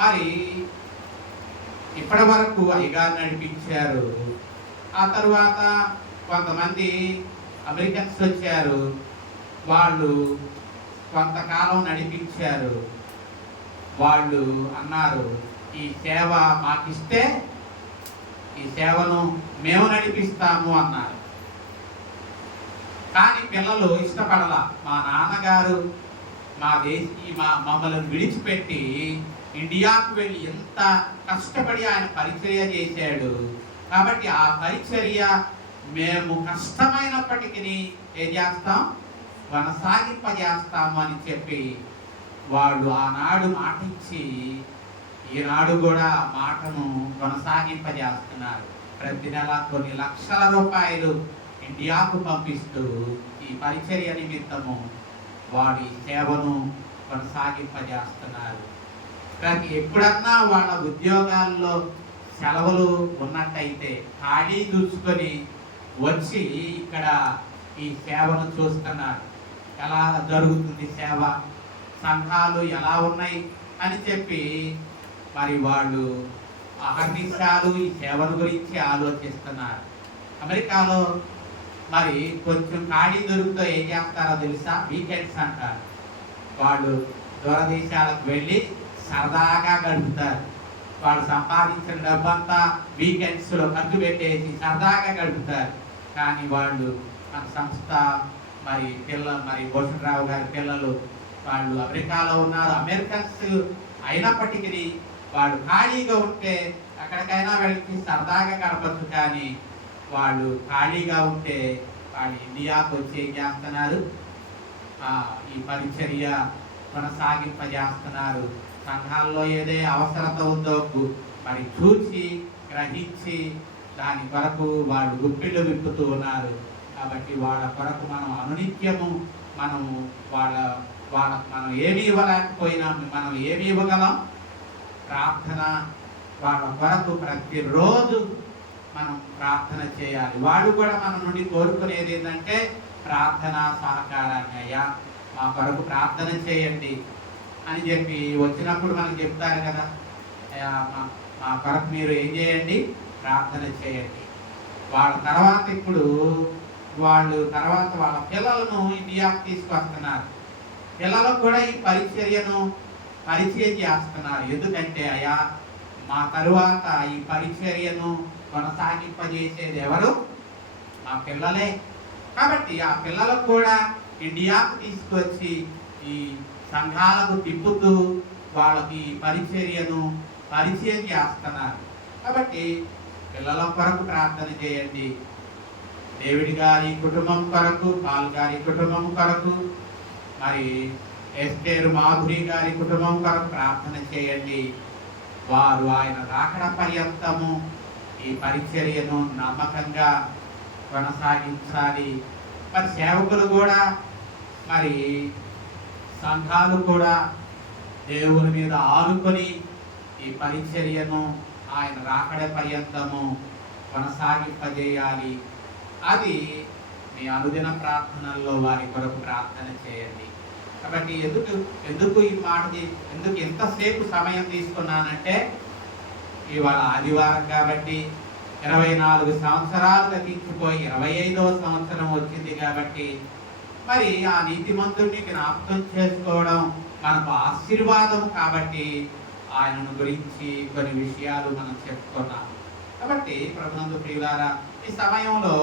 మరి ఇప్పటి వరకు అయ్యగారు నడిపించారు, ఆ తరువాత కొంతమంది అమెరికన్స్ వచ్చారు, వాళ్ళు కొంతకాలం నడిపించారు, వాళ్ళు అన్నారు ఈ సేవ మాకిస్తే ఈ సేవను మేము నడిపిస్తాము అన్నారు. కానీ పిల్లలు ఇష్టపడలా. మా నాన్నగారు మమ్మల్ని విడిచిపెట్టి ఇండియాకు వెళ్ళి ఎంత కష్టపడి ఆయన పరిచర్య చేశాడు, కాబట్టి ఆ పరిచర్య మేము కష్టమైనప్పటికీ ఏం చేస్తాం, కొనసాగింపజేస్తాము అని చెప్పి వాళ్ళు ఆనాడు మాట ఇచ్చి ఈనాడు కూడా మాటను కొనసాగింపజేస్తున్నారు. ప్రతి నెల కొన్ని లక్షల రూపాయలు ఇండియాకు పంపిస్తూ ఈ పరిచర్య నిమిత్తము వాడి సేవను కొనసాగింపజేస్తున్నారు. కానీ ఎప్పుడన్నా వాళ్ళ ఉద్యోగాల్లో సెలవులు ఉన్నట్టయితే ఖాళీ చూసుకొని వచ్చి ఇక్కడ ఈ సేవను చూస్తున్నారు. ఎలా జరుగుతుంది సేవ, సంఘాలు ఎలా ఉన్నాయి అని చెప్పి మరి వాళ్ళు అహర్నిశాలు ఈ సేవల గురించి ఆలోచిస్తున్నారు. అమెరికాలో మరి కొంచెం ఖాళీ దొరుకుతో ఏం చేస్తారో తెలుసా? వీకెండ్స్ అంటారు. వాళ్ళు దూరదేశాలకు వెళ్ళి సరదాగా గడుపుతారు. వాళ్ళు సంపాదించిన డబ్బంతా వీకెండ్స్లో ఖర్చు పెట్టేసి సరదాగా గడుపుతారు. కానీ వాళ్ళు మన సంస్థ మరి భూషణరావు గారి పిల్లలు వాళ్ళు అమెరికాలో ఉన్నారు. అమెరికన్స్ అయినప్పటికీ వాళ్ళు ఖాళీగా ఉంటే ఎక్కడికైనా వెళ్ళి సరదాగా గడపచ్చు. కానీ వాళ్ళు ఖాళీగా ఉంటే వాళ్ళు ఇండియాకు వచ్చి ఏం చేస్తున్నారు? ఈ పరిచర్య కొనసాగింపజేస్తున్నారు. సంఘాల్లో ఏదే అవసరత ఉందో మరి చూసి గ్రహించి దాని కొరకు వాళ్ళు గుప్పిళ్ళు విప్పుతూ ఉన్నారు. కాబట్టి వాళ్ళ కొరకు మనం అనునిత్యము వాళ్ళకు మనం ఏమి ఇవ్వలేకపోయినా మనం ఏమి ఇవ్వగలం? ప్రార్థన. వాళ్ళ కొరకు ప్రతిరోజు మనం ప్రార్థన చేయాలి. వాళ్ళు కూడా మన నుండి కోరుకునేది ఏంటంటే ప్రార్థన సహకారాన్ని. అయ్యా మా కొరకు ప్రార్థన చేయండి అని చెప్పి వచ్చినప్పుడు మనకు చెప్తారు కదా, అయ్యా మా కొరకు మీరు ఏం చేయండి? ప్రార్థన చేయండి. వాళ్ళ తర్వాత ఇప్పుడు వాళ్ళ పిల్లలను ఇండియాకి తీసుకొస్తున్నారు. పిల్లలకు కూడా ఈ పరిచర్యను పరిచయం చేస్తున్నారు. ఎందుకంటే అయ్యా మా తరువాత ఈ పరిచర్యను కొనసాగింపజేసేది ఎవరు? మా పిల్లలే. కాబట్టి ఆ పిల్లలకు కూడా ఇండియాకు తీసుకొచ్చి ఈ సంఘాలకు తిప్పుతూ వాళ్ళకి పరిచర్యను పరిచయం చేస్తున్నారు. కాబట్టి పిల్లల కొరకు ప్రార్థన చేయండి. డేవిడ్ గారి కుటుంబం కొరకు, పాల్ గారి కుటుంబం కొరకు, మరి ఎస్టేరు మాధురి గారి కుటుంబం కొరకు ప్రార్థన చేయండి. వారు ఆయన రాకడ పర్యంతము ఈ పరిచర్యను నమ్మకంగా కొనసాగించాలి. మరి సేవకులు కూడా మరి సంఘాలు కూడా దేవుని మీద ఆనుకొని ఈ పరిచర్యను ఆయన రాకడ పర్యంతము కొనసాగింపజేయాలి. అది మీ అనుదిన ప్రార్థనల్లో వారి కొరకు ప్రార్థన చేయండి. కాబట్టి ఎందుకు ఈ మాటకి ఎందుకు ఎంతసేపు సమయం తీసుకున్నానంటే ఇవాళ ఆదివారం కాబట్టి 24 సంవత్సరాలు గతించిపోయి 25వ సంవత్సరం వచ్చింది కాబట్టి మరి ఆ నీతిమంతుడిని జ్ఞాపకం చేసుకోవడం మనకు ఆశీర్వాదం. కాబట్టి ఆయనను గురించి కొన్ని విషయాలు మనం చెప్పుకున్నాం. కాబట్టి ప్రభునందు ప్రియులారా, ఈ సమయంలో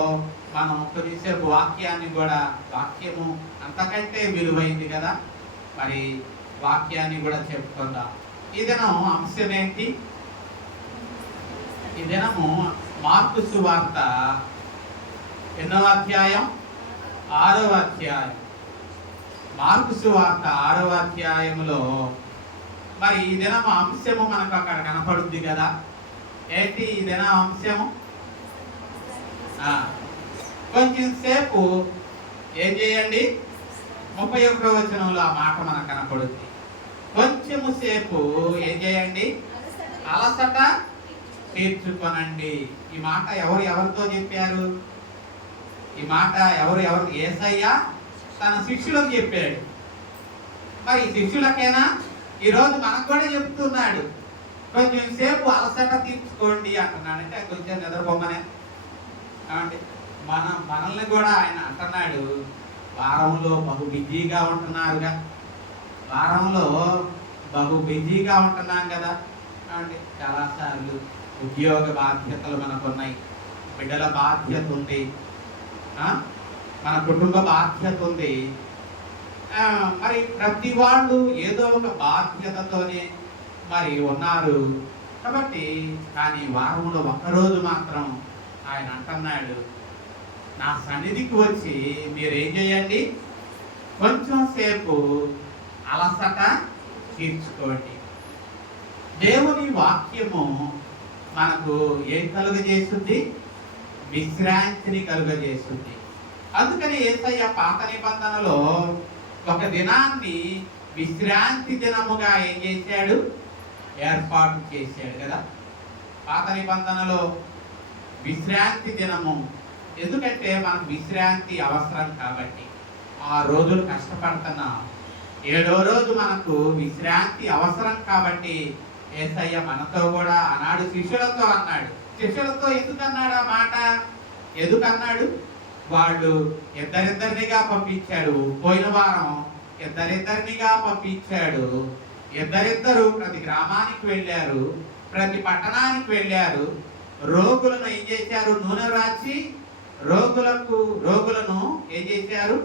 మనం కొద్దిసేపు వాక్యము అంతకంటే విలువైంది కదా, మరి వాక్యాన్ని కూడా చెప్పుకుందాం. ఈ దినం అంశం ఏంటి? ఈ దినము మార్కు సువార్త ఎన్నవ అధ్యాయం? 6వ అధ్యాయం. మార్కు సువార్త 6వ అధ్యాయంలో మరి ఈ దినం అంశము మనకు అక్కడ కనపడుద్ది కదా. ఏంటి ఈ దిన అంశము? కొంచెం సేపు ఏం చేయండి? 31వ వచనంలో ఆ మాట మనకు కనపడుద్ది. కొంచెము సేపు ఏం చేయండి? అలసట తీర్చుకొనండి. ఈ మాట ఎవరితో చెప్పారు? ఈ మాట ఎవరు యేసయ్య తన శిష్యులకు చెప్పాడు. మరి ఈ శిష్యులకైనా ఈరోజు మనకు కూడా చెప్తున్నాడు, కొంచెం సేపు అలసట తీర్చుకోండి అంటున్నాడు. అంటే కొంచెం నిద్రపోమనే అంటే మనల్ని కూడా ఆయన అంటున్నాడు, వారంలో బహు బిజీగా ఉంటున్నారుగా, వారంలో బహు బిజీగా ఉంటున్నాం కదా. అంటే చాలాసార్లు ఉద్యోగ బాధ్యతలు మనకు ఉన్నాయి, బిడ్డల బాధ్యత ఉంది, మన కుటుంబ బాధ్యత ఉంది. మరి ప్రతి వాళ్ళు ఏదో ఒక బాధ్యతతోనే మరి ఉన్నారు కాబట్టి. కానీ వారంలో ఒక్కరోజు మాత్రం ఆయన అంటున్నాడు, నా సన్నిధికి వచ్చి మీరు ఏం చేయండి, కొంచెం సేపు అలసట తీర్చుకోండి. దేవుని వాక్యము మనకు ఏం కలుగజేస్తుంది, విశ్రాంతిని కలుగజేస్తుంది. అందుకని యేసయ్య పాత నిబంధనలో ఒక దినాన్ని విశ్రాంతి దినముగా ఏం చేశాడు, ఏర్పాటు చేశాడు కదా. పాత నిబంధనలో విశ్రాంతి దినము, ఎందుకంటే మనకు విశ్రాంతి అవసరం కాబట్టి. 6 రోజులు కష్టపడుతున్నాం, 7వ రోజు మనకు విశ్రాంతి అవసరం కాబట్టి యేసయ్య మనతో కూడా ఆనాడు శిష్యులతో అన్నాడు. శిష్యులతో ఎందుకన్నాడు ఆ మాట? ఎందుకన్నాడు? వాళ్ళు ఇద్దరిద్దరినిగా పంపించాడు. పోయిన వారం ఇద్దరిద్దరినిగా పంపించాడు. ఇద్దరిద్దరు ప్రతి గ్రామానికి వెళ్ళారు, ప్రతి పట్టణానికి వెళ్ళారు. రోగులను ఏం చేశారు, నూనె రాచి రోగులను ఏం చేశారు,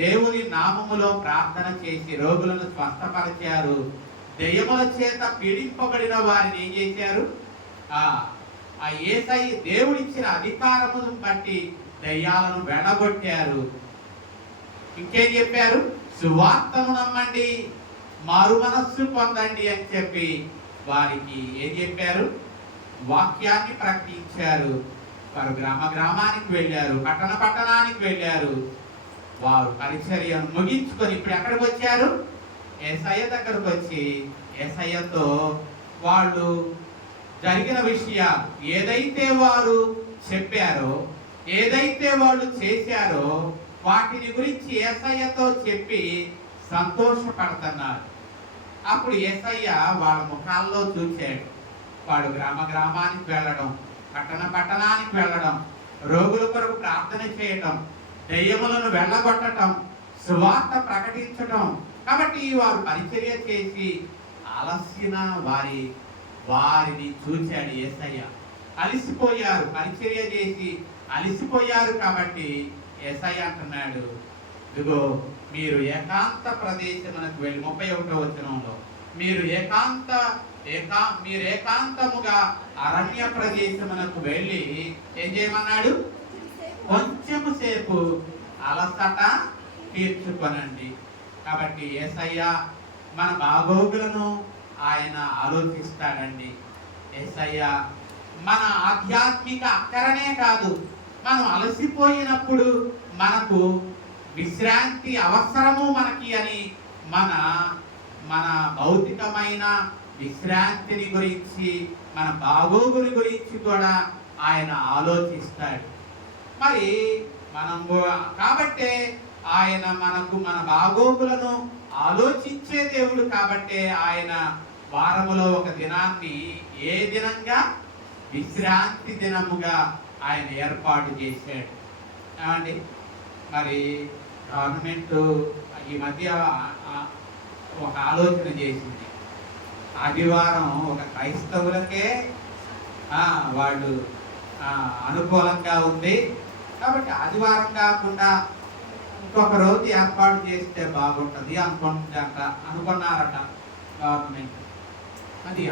దేవుని నామములో ప్రార్థన చేసి రోగులను స్వస్థపరిచారు. దెయ్యముల చేత పీడింపబడిన వారిని ఏం చేశారు, ఆ యేసయ్య దేవుడిచ్చిన అధికారమును బట్టి దయ్యాలను వెళ్ళగొట్టారు. ఇంకేం చెప్పారు, సువార్తను నమ్మండి, మారు మనస్సు పొందండి అని చెప్పి వారికి ఏం చెప్పారు, వాక్యాన్ని ప్రకటించారు. వారు గ్రామానికి వెళ్ళారు, పట్టణానికి వెళ్ళారు. వారు పరిచర్యను ముగించుకొని ఇప్పుడు ఎక్కడికి వచ్చారు, యేసయ్య దగ్గరకు వచ్చి యేసయ్యతో వాళ్ళు జరిగిన విషయాలు ఏదైతే వారు చెప్పారో, ఏదైతే వాళ్ళు చేశారో వాటిని గురించి యేసయ్యతో చెప్పి సంతోషపడుతున్నారు. అప్పుడు యేసయ్య వాళ్ళ ముఖాల్లో చూశాడు. వాడు గ్రామానికి వెళ్ళడం, పట్టణానికి వెళ్ళడం, రోగుల కొరకు ప్రార్థన చేయటం, దెయ్యములను వెళ్ళగొట్టడం, సువార్త ప్రకటించటం. కాబట్టి వారు పరిచర్య చేసి ఆలస్యన వారిని చూశాడు యేసయ్య. అలిసిపోయారు, పరిచర్య చేసి అలిసిపోయారు. కాబట్టి యేసయ్య అంటున్నాడు, ఇదిగో మీరు ఏకాంత ప్రదేశమునకు వెళ్ళి, 31వ వచనంలో మీరు ఏకాంతముగా అరణ్య ప్రదేశమునకు వెళ్ళి ఏం చేయమన్నాడు, కొంచెము సేపు అలసట తీర్చుకొనండి. కాబట్టి యేసయ్య మన బాగోగులను ఆయన ఆలోచిస్తాడండి. యేసయ్య మన ఆధ్యాత్మిక అక్కరనే కాదు, మనం అలసిపోయినప్పుడు మనకు విశ్రాంతి అవసరము మనకి అని మన భౌతికమైన విశ్రాంతిని గురించి, మన బాగోగుల గురించి కూడా ఆయన ఆలోచిస్తాడు. మరి కాబట్టే ఆయన మన బాగోగులను ఆలోచించే దేవుడు. కాబట్టే ఆయన వారములో ఒక దినాన్ని ఏ దినంగా, విశ్రాంతి దినముగా ఆయన ఏర్పాటు చేశాడు. ఏమండి, మరి గవర్నమెంట్ ఈ మధ్య ఒక ఆలోచన చేసింది. ఆదివారం ఒక క్రైస్తవులకే వాళ్ళు అనుకూలంగా ఉంది కాబట్టి ఆదివారం కాకుండా ఇంకొక రోజు ఏర్పాటు చేస్తే బాగుంటుంది అనుకున్నారట గవర్నమెంట్. అది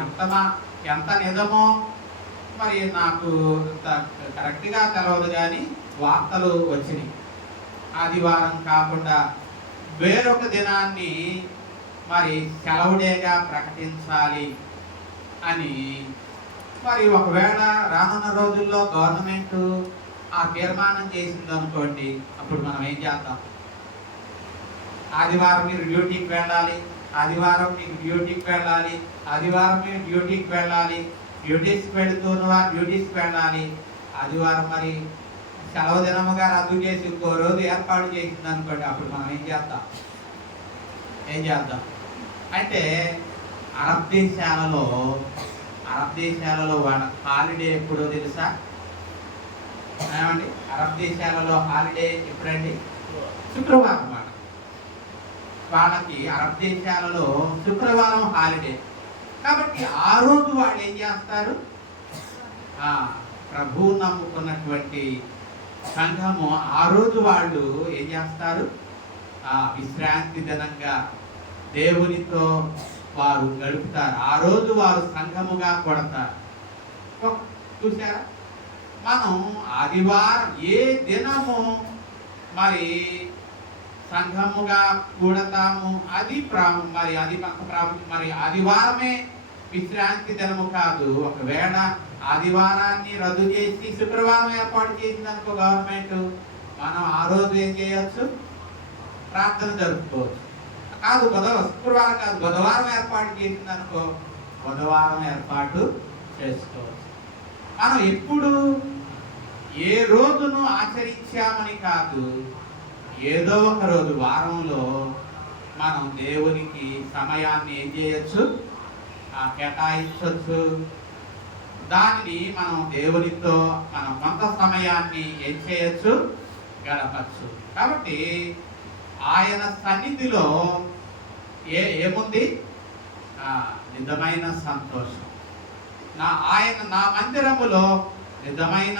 ఎంత నిజమో మరి నాకు కరెక్ట్గా తెలవదు, కానీ వార్తలు వచ్చినాయి. ఆదివారం కాకుండా వేరొక దినాన్ని మరి సెలవు డేగా ప్రకటించాలి అని. మరి ఒకవేళ రానున్న రోజుల్లో గవర్నమెంట్ ఆ తీర్మానం చేసింది అనుకోండి, అప్పుడు మనం ఏం చేద్దాం, ఆదివారం మీరు డ్యూటీకి వెళ్ళాలి, ఆదివారం మీకు డ్యూటీకి వెళ్ళాలి, ఆదివారం మీరు డ్యూటీకి వెళ్ళాలి, డ్యూటీస్కి వెళుతున్న వారు డ్యూటీస్కి వెళ్ళాలి, ఆదివారం మరి సెలవు దినముగా రద్దు చేసి ఇంకో రోజు ఏర్పాటు చేసింది అనుకోండి, అప్పుడు మనం ఏం చేద్దాం? అంటే అరబ్ దేశాలలో వాళ్ళ హాలిడే ఎప్పుడో తెలుసా? ఏమండి, అరబ్ దేశాలలో హాలిడే ఎప్పుడండి? శుక్రవారం అన్నమాట. వాళ్ళకి అరబ్ దేశాలలో శుక్రవారం హాలిడే. కాబట్టి ఆ రోజు వాళ్ళు ఏం చేస్తారు? ప్రభువు నమ్ముకున్నటువంటి సంఘము ఆ రోజు వాళ్ళు ఏం చేస్తారు? విశ్రాంతి దినంగా దేవునితో వారు గడుపుతారు. ఆ రోజు వారు సంఘముగా కొడతారు. చూసారా? మనం ఆదివారం ఏ దినము మరి సంఘముగా కూడతాము, అది మరి అది మరి ఆదివారమే విశ్రాంతి దినము కాదు. ఒకవేళ ఆదివారాన్ని రద్దు చేసి శుక్రవారం ఏర్పాటు చేసింది అనుకో గవర్నమెంట్, మనం ఆ రోజు ఏం చేయొచ్చు? ప్రార్థన జరుపుకోవచ్చు. కాదు శుక్రవారం కాదు, బుధవారం ఏర్పాటు చేసింది అనుకో, బుధవారం ఏర్పాటు చేసుకోవచ్చు. మనం ఎప్పుడు ఏ రోజును ఆచరించామని కాదు, ఏదో ఒక రోజు వారంలో మనం దేవునికి సమయాన్ని ఏం చేయొచ్చు? కేటాయించవచ్చు. దానిని మనం దేవునితో మనం కొంత సమయాన్ని ఏం చేయొచ్చు? గడపచ్చు. కాబట్టి ఆయన సన్నిధిలో ఏముంది? నిజమైన సంతోషం. నా మందిరములో నిజమైన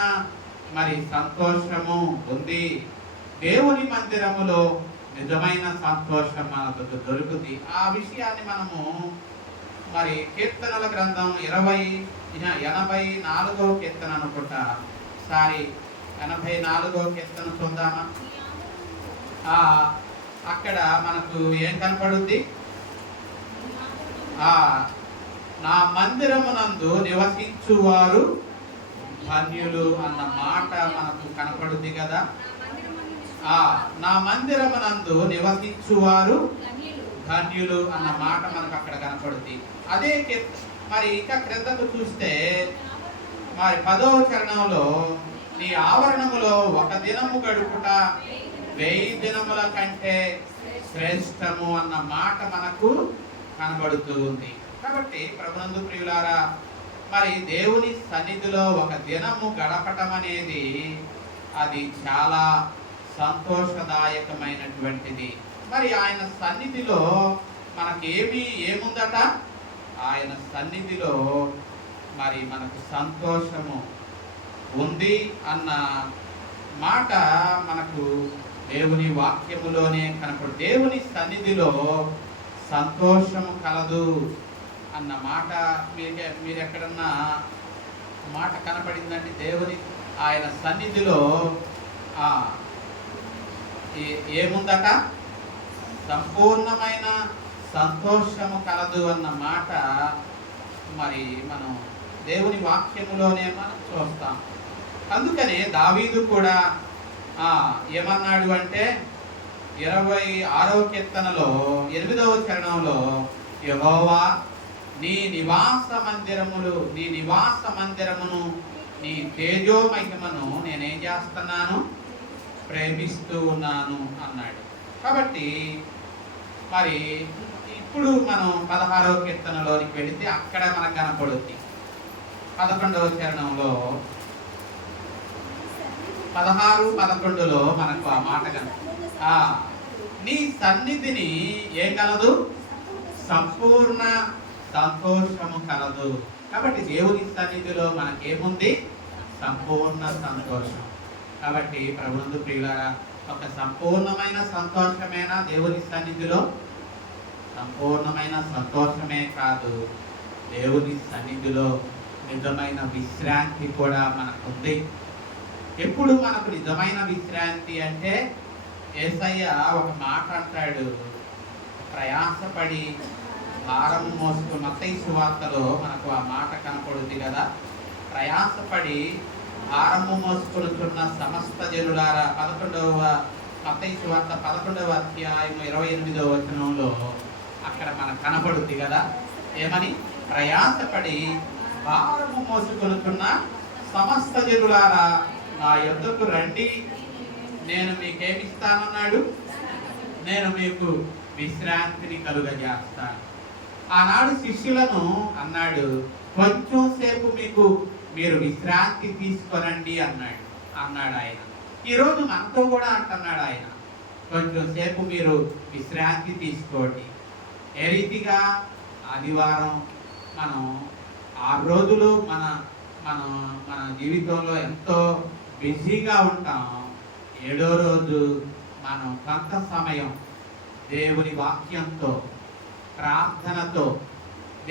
మరి సంతోషము ఉంది. దేవుని మందిరములో నిజమైన సంతోషం మనకు దొరుకుతుంది. ఆ విషయాన్ని మనము మరి కీర్తనల గ్రంథం 84వ కీర్తన అనుకుంటా. 84వ కీర్తన చూద్దామా? అక్కడ మనకు ఏం కనపడుద్ది? నా మందిరమునందు నివసించువారు ధన్యులు అన్న మాట మనకు కనపడుద్ది కదా. నా మందిరమునందు నివసించువారు ధన్యులు అన్న మాట మనకు అక్కడ కనపడుద్ది. అదే మరి ఇంకా క్రిందకు చూస్తే మరి 10వ చరణంలో నీ ఆవరణములో ఒక దినము గడుపుట 1000 దినముల కంటే శ్రేష్టము అన్న మాట మనకు కనబడుతూ ఉంది. కాబట్టి ప్రభునందు ప్రియులారా, మరి దేవుని సన్నిధిలో ఒక దినము గడపటం అనేది అది చాలా సంతోషదాయకమైనటువంటిది. మరి ఆయన సన్నిధిలో ఏముందట? ఆయన సన్నిధిలో మరి మనకు సంతోషము ఉంది అన్న మాట మనకు దేవుని వాక్యములోనే కనపడు. దేవుని సన్నిధిలో సంతోషము కలదు అన్న మాట మీరు ఎక్కడన్నా మాట కనపడిందండి? ఆయన సన్నిధిలో ఏముందట? సంపూర్ణమైన సంతోషము కలదు అన్న మాట మరి మనం దేవుని వాక్యములోనే మనం చూస్తాం. అందుకనే దావీదు కూడా ఏమన్నాడు అంటే 26వ కీర్తనలో 8వ చరణంలో, యెహోవా నీ నివాస మందిరమును నీ తేజో మహిమను నేనేం చేస్తున్నాను? ప్రేమిస్తూ ఉన్నాను అన్నాడు. కాబట్టి మరి ఇప్పుడు మనం 16వ కీర్తనలోనికి వెళితే అక్కడ మనకు కనపడుద్ది. 11వ చరణంలో 16-11లో మనకు ఆ మాట నీ సన్నిధిని ఏం కలదు? సంపూర్ణ సంతోషము కలదు. కాబట్టి దేవుని సన్నిధిలో మనకేముంది? సంపూర్ణ సంతోషం. కాబట్టి ప్రభునందు ప్రియులారా, ఒక సంపూర్ణమైన సంతోషమేనా దేవుని సన్నిధిలో? సంపూర్ణమైన సంతోషమే కాదు, దేవుని సన్నిధిలో నిజమైన విశ్రాంతి కూడా మనకుంది. ఎప్పుడు మనకు నిజమైన విశ్రాంతి అంటే, యేసయ్య ఒక మాట అంటాడు, ప్రయాసపడి భారము మోసుకుని, మత్తయి సువార్తలో మనకు ఆ మాట కనపడుతుంది కదా. ప్రయాసపడి భారము మోసుకొనుచున్న సమస్త జనులారా, మత్తయి సువార్త 11వ అధ్యాయం 28వ వచనంలో అక్కడ మనకు కనపడుతుంది కదా. ఏమని? ప్రయాసపడి భారము మోసుకొనుచున్న సమస్త జనులారా నా యొద్దకు రండి, నేను మీకేమిస్తానన్నాడు? నేను మీకు విశ్రాంతిని కలుగజేస్తాను. ఆనాడు శిష్యులను అన్నాడు, కొంచెం సేపు మీరు విశ్రాంతి తీసుకోనండి అన్నాడు ఆయన. ఈరోజు మనతో కూడా అంటున్నాడు ఆయన, కొంచెం సేపు మీరు విశ్రాంతి తీసుకోండి. ఏ రీతిగా ఆదివారం మనం 6 రోజులు మన మన మన జీవితంలో ఎంతో బిజీగా ఉంటాం. 7వ రోజు మనం కొంత సమయం దేవుని వాక్యంతో, ప్రార్థనతో,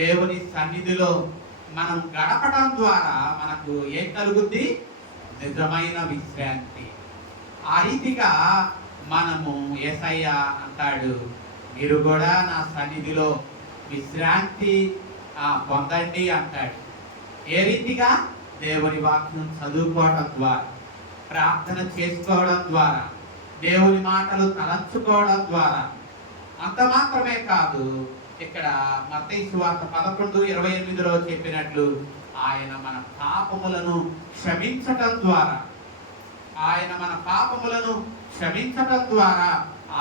దేవుని సన్నిధిలో మనం గడపడం ద్వారా మనకు ఏం కలుగుద్ది? నిజమైన విశ్రాంతి. ఆ రీతిగా మనము యేసయ్య అంటాడు, మీరు కూడా నా సన్నిధిలో విశ్రాంతి పొందండి అంటాడు. ఏ రీతిగా? దేవుని వాక్యం చదువుకోవడం ద్వారా, ప్రార్థన చేసుకోవడం ద్వారా, దేవుని మాటలు తలంచుకోవడం ద్వారా. అంత మాత్రమే కాదు, ఇక్కడ మత్తయి సువార్త 11:28లో చెప్పినట్లు ఆయన మన పాపములను క్షమించటం ద్వారా,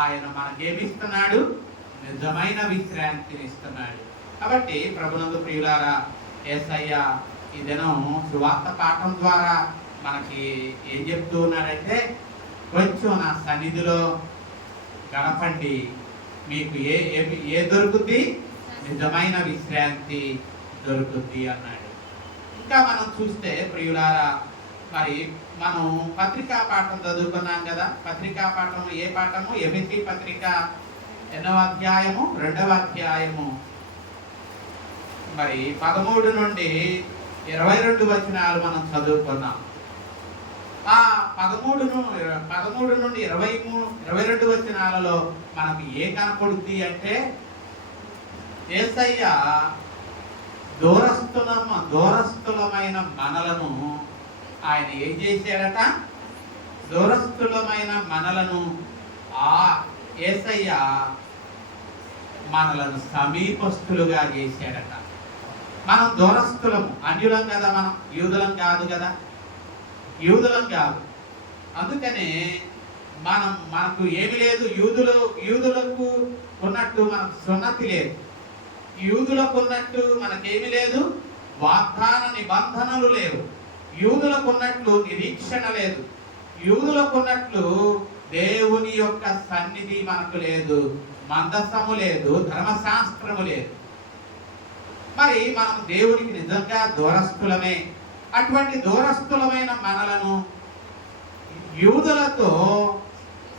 ఆయన మనకేమిస్తున్నాడు? నిజమైన విశ్రాంతిని ఇస్తున్నాడు. కాబట్టి ప్రభునందు ప్రియులారా, యేసయ్య ఈ దినం సువార్త పాఠం ద్వారా మనకి ఏం చెప్తూ ఉన్నాడంటే, కొంచెం నా సన్నిధిలో గడపండి, మీకు ఏ దొరుకుద్ది? నిజమైన విశ్రాంతి దొరుకుద్ది అన్నాడు. ఇంకా మనం చూస్తే ప్రియులారా, మరి మనం పత్రికా పాఠం చదువుకున్నాం కదా. పత్రికా పాఠం ఏ పాఠము? ఎఫెసీ పత్రిక 8వ అధ్యాయము 2వ అధ్యాయము మరి 13 నుండి 22 వచనాలు మనం చదువుకున్నాం. ఆ 13 నుండి 22 వచనాలలో మనకు ఏ కనపడుద్ది అంటే, యేసయ్య దూరస్థులమైన మనలను ఆయన ఏం చేశాడట? దూరస్థులమైన మనలను యేసయ్య మనలను సమీపస్థులుగా చేశాడట. మనం దూరస్థులము, అన్యులం కదా, మనం యూదులం కాదు కదా, యూదులం కాదు. అందుకనే మనకు ఏమి లేదు. యూదులకు ఉన్నట్టు మనకు సున్నతి లేదు. యూదులకు ఉన్నట్టు మనకేమి లేదు. వాగ్దాన నిబంధనలు లేవు. యూదులకు ఉన్నట్లు నిరీక్షణ లేదు. యూదులకు ఉన్నట్లు దేవుని యొక్క సన్నిధి మనకు లేదు. మందసము లేదు, ధర్మశాస్త్రము లేదు. మరి మనం దేవునికి నిజంగా దూరస్థులమే. అటువంటి దూరస్థులమైన మనలను యూదులతో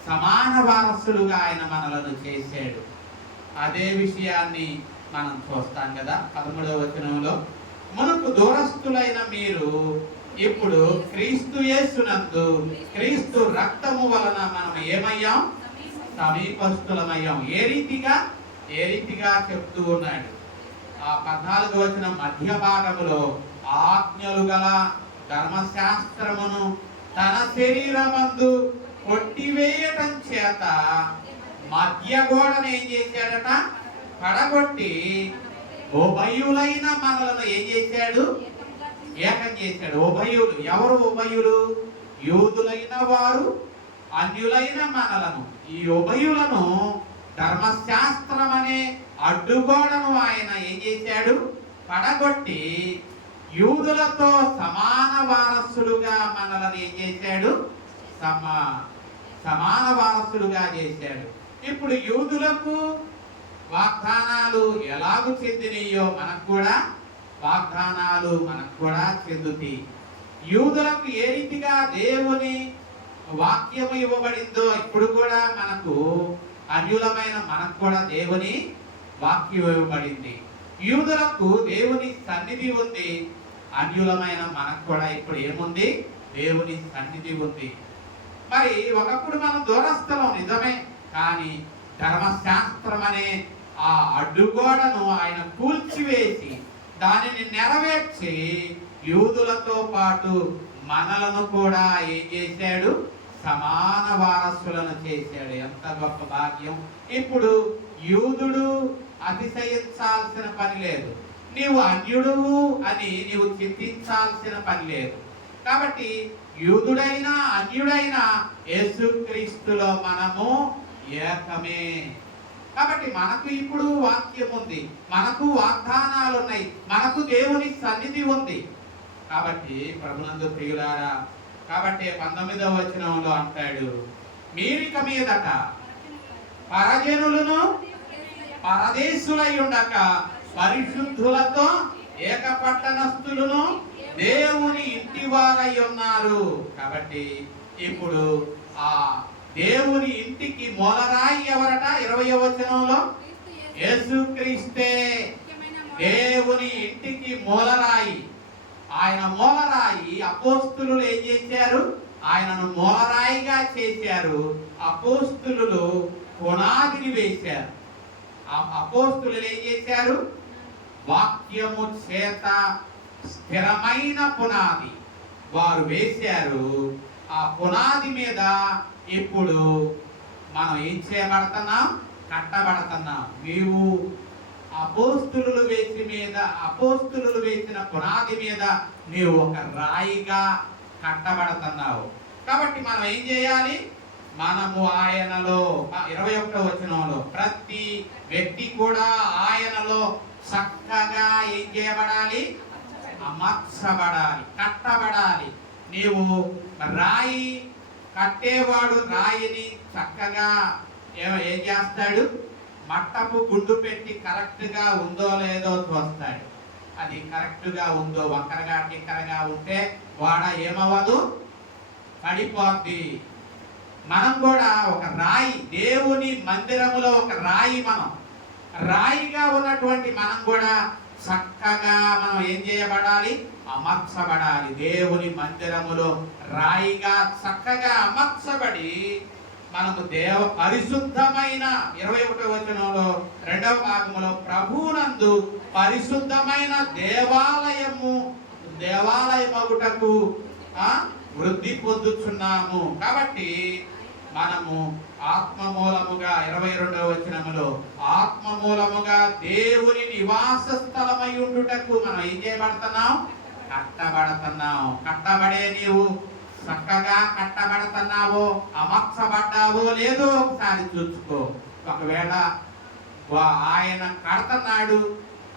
సమాన వారసులుగా ఆయన మనలను చేశాడు. అదే విషయాన్ని మనం చూస్తాం కదా 13వ వచనంలో, మనకు దూరస్థులైన మీరు ఇప్పుడు క్రీస్తు యేసునందు క్రీస్తు రక్తము వలన మనం ఏమయ్యాం? సమీపస్థులమయ్యాం. ఏ రీతిగా చెప్తూ ఉన్నాడు. ఆ 14వ వచనం మధ్య భాగములో, ఆజ్ఞలు గల ధర్మశాస్త్రమును తన శరీరమందు కొట్టివేయటం చేత మధ్య గోడను ఏం చేశాడట? పడగొట్టి ఉభయులైన మనలను ఏం చేశాడు? ఏకం చేశాడు. ఉభయులు ఎవరు? ఉభయులు యూదులైన వారు, అన్యులైన మనలను. ఈ ఉభయులను ధర్మశాస్త్రం అనే అడ్డుగోడను ఆయన ఏం చేశాడు? పడగొట్టి యూదులతో సమాన వారసులుగా మనలను ఏం చేశాడు? సమాన వారసులుగా చేశాడు. ఇప్పుడు యూదులకు వాగ్దానాలు ఎలాగూ చెందినయో మనకు కూడా వాగ్దానాలు చెందుతాయి. యూదులకు ఏ రీతిగా దేవుని వాక్యము ఇవ్వబడిందో ఇప్పుడు కూడా మనకు, అన్యులమైన మనకు కూడా దేవుని వాక్యం ఇవ్వబడింది. యూదులకు దేవుని సన్నిధి ఉంది, అన్యులమైన మనకు కూడా ఇప్పుడు ఏముంది? దేవుని సన్నిధి ఉంది. మరి ఒకప్పుడు మనం దూరస్థలం నిజమే, కానీ ధర్మశాస్త్రం అనే ఆ అడ్డుగోడను ఆయన కూల్చివేసి దానిని నెరవేర్చి యూదులతో పాటు మనలను కూడా ఏం చేశాడు? సమాన వారసులను చేశాడు. ఎంత గొప్ప భాగ్యం! ఇప్పుడు యూదుడు అతిశయించాల్సిన పని లేదు, నీవు అన్యుడువు అని నీవు చింతించాల్సిన పని లేదు. కాబట్టి యూదుడైనా అన్యుడైనా యేసుక్రీస్తులో మనము ఏకమే. కాబట్టి మనకు ఇప్పుడు వాక్యం ఉంది, మనకు వాగ్దానాలు ఉన్నాయి, మనకు దేవుని సన్నిధి ఉంది. కాబట్టి ప్రభునందు ప్రియులారా, కాబట్టి 19వ వచనంలో అంటాడు, మీరిక మీదట పరజనులను పరదేశులై ఉండక పరిశుద్ధులతో ఏకపట్టణస్థులను దేవుని ఇంటి వారై ఉన్నారు. కాబట్టి ఇప్పుడు ఆ దేవుని ఇంటికి మూలరాయి ఎవరట? 20వ వచనంలో యేసుక్రీస్తే దేవుని ఇంటికి మూలరాయి. ఆయన మూలరాయి. అపోస్తులు ఏం చేశారు? ఆయనను మూలరాయిగా చేశారు. అపోస్తులు పునాదిని వేశారు. అపోస్తులు ఏం చేశారు? వాక్యము చేత స్థిరమైన పునాది వారు వేశారు. ఆ పునాది మీద ఇప్పుడు మనం ఏం చేయబడుతున్నాం? కట్టబడుతున్నాం. నీవు అపోస్తులు వేసిన పునాది మీద నీవు ఒక రాయిగా కట్టబడుతున్నావు. కాబట్టి మనం ఏం చేయాలి? మనము ఆయనలో 21వ వచనంలో ప్రతి వ్యక్తి కూడా ఆయనలో చక్కగా ఏం చేయబడాలి? అమర్చబడాలి, కట్టబడాలి. నీవు రాయి కట్టేవాడు రాయిని చక్కగా ఏం చేస్తాడు? మట్టపు గుండు పెట్టి కరెక్ట్గా ఉందో లేదో చూస్తాడు. అది కరెక్ట్గా ఉందో, వంకరగా టిక్కరగా ఉంటే వాడ ఏమవ్వదు, పడిపోద్ది. మనం కూడా ఒక రాయి, దేవుని మందిరములో ఒక రాయి. మనం రాయిగా ఉన్నటువంటి మనం కూడా చక్కగా మనం ఏం చేయబడాలి? అమర్చబడాలి. దేవుని మందిరములో రాయిగా చక్కగా అమర్చబడి మనము పరిశుద్ధమైన 21వ వచనంలో 2వ భాగంలో ప్రభువునందు పరిశుద్ధమైన దేవాలయమగుటకు వృద్ధి పొందుచున్నాము. కాబట్టి మనము ఆత్మమూలముగా 22వ వచనములో ఆత్మమూలముగా దేవుని నివాస స్థలమై ఉండుటకు మనం ఏం చేయబడుతున్నాం? కట్టబడుతున్నాం. కట్టబడే నీవు చక్కగా కట్టబడుతున్నావో, అమర్చబడ్డావో లేదో ఒకసారి చూసుకో. ఒకవేళ ఆయన కడుతున్నాడు,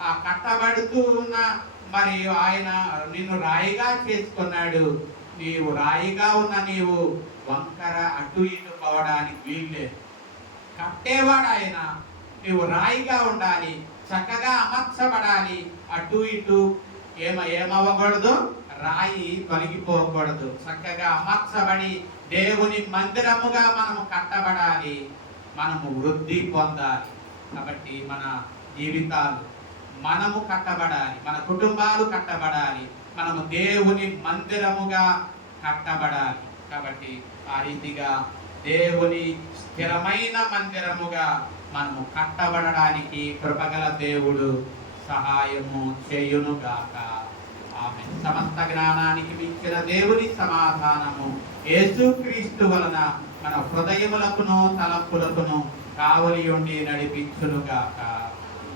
ఆ కట్టబడుతూ ఉన్న మరి ఆయన నిన్ను రాయిగా చేసుకున్నాడు. నీవు రాయిగా ఉన్న నీవు వంకర అటు ఇటు పోవడానికి వీల్లేదు. కట్టేవాడు ఆయన. నీవు రాయిగా ఉండాలి, చక్కగా అమర్చబడాలి. అటు ఇటు ఏమవ్వకూడదు, రాయి తొలగిపోకూడదు. చక్కగా అమర్చబడి దేవుని మందిరముగా మనము కట్టబడాలి, మనము వృద్ధి పొందాలి. కాబట్టి మన జీవితాలు మనము కట్టబడాలి, మన కుటుంబాలు కట్టబడాలి, మనము దేవుని మందిరముగా కట్టబడాలి. కాబట్టి ఆ రీతిగా దేవుని స్థిరమైన మందిరముగా మనము కట్టబడడానికి కృపగల దేవుడు సహాయము చేయునుగాక. ఆమె సమస్త జ్ఞానానికి మించిన దేవుని సమాధానము యేసుక్రీస్తు వలన మన హృదయములకును తలంపులకును కావలి ఉండి నడిపించునుగాక.